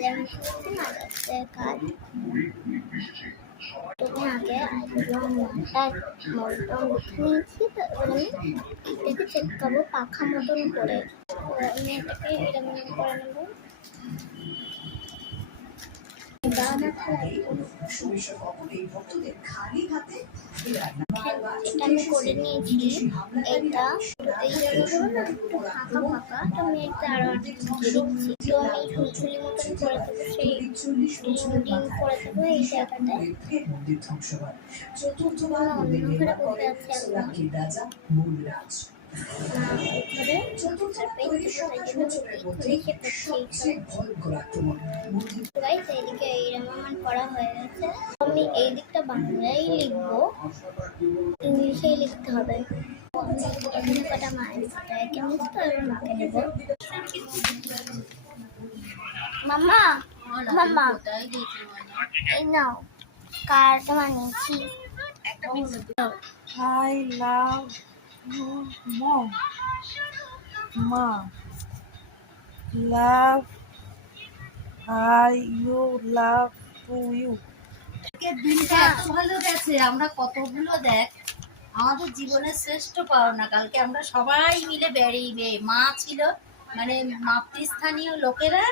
Lemon আদার্সের কাজ। তুমি আগে মলটা নিয়েছি, তারপরে আমি এটাকে চেপকাবো পাখা মতন করে। আমি এটাকে এরকম করে নেবো। এটা আমি করে নিয়েছি। এটা এই জায়গাগুলো না একটু ফাঁকা ফাঁকা, তো আমি এটা আরো দিচ্ছি। তো আমি ঝুলঝুলি মতন করে দেবো, সেই ডিম করে দেবো এই জায়গাটায়। অন্য ঘরে বসে আছে এখন এদিকে এইরকম করা হয়ে গেছে। আমি এই দিকটা বাংলায় লিখবো, ইংলিশেই লিখতে হবে। এখানে কটা মায়ের সাথে কেমন তো আমি মাকে নেব। মাম্মা মাম্মা এই নাও কার্ড বানিয়েছি। I love you, Mom. Ma. Love. You love to you. দিনটা এত ভালো গেছে, আমরা কতগুলো দেখ আমাদের জীবনের শ্রেষ্ঠ পাওনা। কালকে আমরা সবাই মিলে বেরিয়ে, মা ছিল মানে মাতৃস্থানীয় লোকেরা